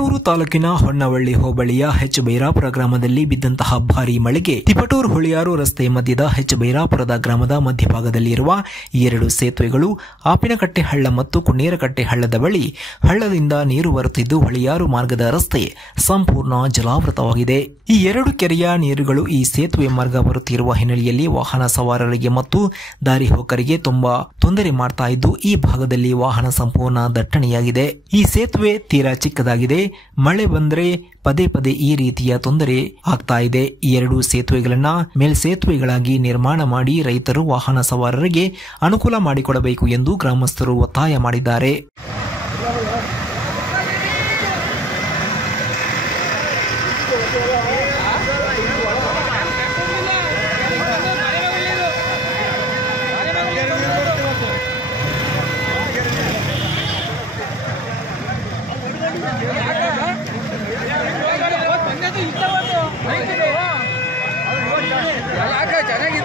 ತಿಪಟೂರು ತಾಲೂಕಿನ ಹೊನ್ನವಳ್ಳಿ ಹೋಬಳಿಯ ಎಚ್ ಬೈರಾಪುರ ಗ್ರಾಮದಲ್ಲಿ ಬಿದ್ದಂತಹ ಭಾರೀ ಮಳೆಗೆ ತಿಪಟೂರು ಹುಳಿಯಾರು ರಸ್ತೆ ಮಧ್ಯದ ಎಚ್ ಬೈರಾಪುರದ ಗ್ರಾಮದ ಮಧ್ಯಭಾಗದಲ್ಲಿರುವ ಎರಡು ಸೇತುವೆಗಳು ಆಪಿನಕಟ್ಟೆ ಹಳ್ಳ ಮತ್ತು ಕುನ್ನೇರಕಟ್ಟೆ ಹಳ್ಳದ ಬಳಿ ಹಳ್ಳದಿಂದ ನೀರು ಬರುತ್ತಿದ್ದು ಹುಳಿಯಾರು ಮಾರ್ಗದ ರಸ್ತೆ ಸಂಪೂರ್ಣ ಜಲಾವೃತವಾಗಿದೆ. ಈ ಎರಡು ಕೆರೆಯ ನೀರುಗಳು ಈ ಸೇತುವೆ ಮಾರ್ಗ ಬರುತ್ತಿರುವ ಹಿನ್ನೆಲೆಯಲ್ಲಿ ವಾಹನ ಸವಾರರಿಗೆ ಮತ್ತು ದಾರಿ ಹೋಕರಿಗೆ ತುಂಬಾ ತೊಂದರೆ ಮಾಡ್ತಾ ಇದ್ದು ಈ ಭಾಗದಲ್ಲಿ ವಾಹನ ಸಂಪೂರ್ಣ ದಟ್ಟಣೆಯಾಗಿದೆ. ಈ ಸೇತುವೆ ತೀರಾ ಚಿಕ್ಕದಾಗಿದೆ. ಮಳೆ ಬಂದ್ರೆ ಪದೇ ಪದೇ ಈ ರೀತಿಯ ತೊಂದರೆ ಆಗ್ತಾ ಇದೆ. ಈ ಎರಡು ಸೇತುವೆಗಳನ್ನ ಮೇಲ್ಸೇತುವೆಗಳಾಗಿ ನಿರ್ಮಾಣ ಮಾಡಿ ರೈತರು ವಾಹನ ಸವಾರರಿಗೆ ಅನುಕೂಲ ಮಾಡಿಕೊಡಬೇಕು ಎಂದು ಗ್ರಾಮಸ್ಥರು ಒತ್ತಾಯ ಮಾಡಿದ್ದಾರೆ. ಚೆನ್ನಾಗಿ